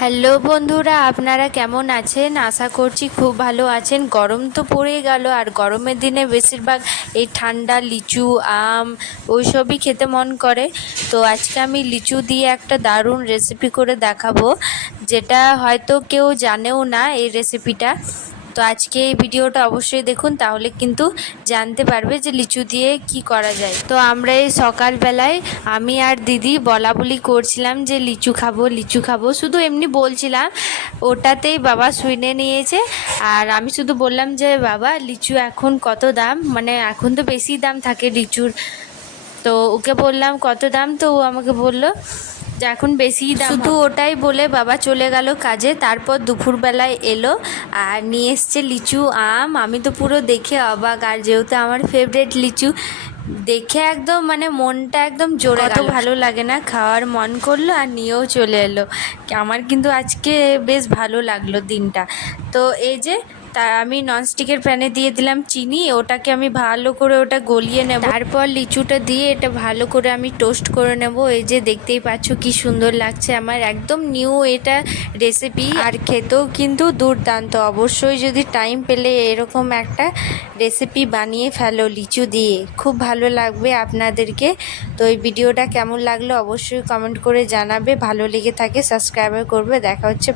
Hello বন্ধুরা, আপনারা কেমন আছেন? আশা করছি খুব ভালো আছেন। গরম তো পড়ে গেল, আর গরমের দিনে বেশিরভাগ এই ঠান্ডা লিচু, আম ওইসবই খেতে মন করে। তো আজকে আমি লিচু দিয়ে একটা দারুণ রেসিপি করে দেখাবো, যেটা হয়তো কেউ জানেও না এই রেসিপিটা। তো আজকে এই ভিডিওটা অবশ্যই দেখুন, তাহলে কিন্তু জানতে পারবে যে লিচু দিয়ে কি করা যায়। তো আমরা এই সকালবেলায় আমি আর দিদি বলা বলি করছিলাম যে লিচু খাবো লিচু খাবো, শুধু এমনি বলছিলাম, ওটাতেই বাবা শুনে নিয়েছে। আর আমি শুধু বললাম যে বাবা লিচু এখন কত দাম, মানে এখন তো বেশি দাম থাকে লিচুর। তো ওকে বললাম কত দাম, তো ও আমাকে বললো যে এখন বেশি দাম। শুধু ওটাই বলে বাবা চলে গেল কাজে। তারপর দুপুরবেলায় এলো আর নিয়ে এসছে লিচু, আম। আমি তো পুরো দেখে অবাক, আর যেহেতু আমার ফেভারিট লিচু, দেখে একদম মানে মনটা একদম জোরে গেল। ভালো লাগে না, খাওয়ার মন করলো আর নিয়েও চলে এলো। আমার কিন্তু আজকে বেশ ভালো লাগলো দিনটা। তো এই যে আমি ননস্টিকের প্যানে দিয়ে দিলাম চিনি, ওটাকে আমি ভালো করে ওটা গলিয়ে নেব। তারপর লিচুটা দিয়ে এটা ভালো করে আমি টোস্ট করে নেব। এই যে দেখতেই পাচ্ছ কি সুন্দর লাগছে, আমার একদম নিউ এটা রেসিপি, আর খেতেও কিন্তু দুর্দান্ত। অবশ্যই যদি টাইম পেলে এরকম একটা রেসিপি বানিয়ে ফেলো লিচু দিয়ে, খুব ভালো লাগবে আপনাদেরকে। তো এই ভিডিওটা কেমন লাগলো অবশ্যই কমেন্ট করে জানাবে, ভালো লেগে থাকে সাবস্ক্রাইব করবে। দেখা হচ্ছে।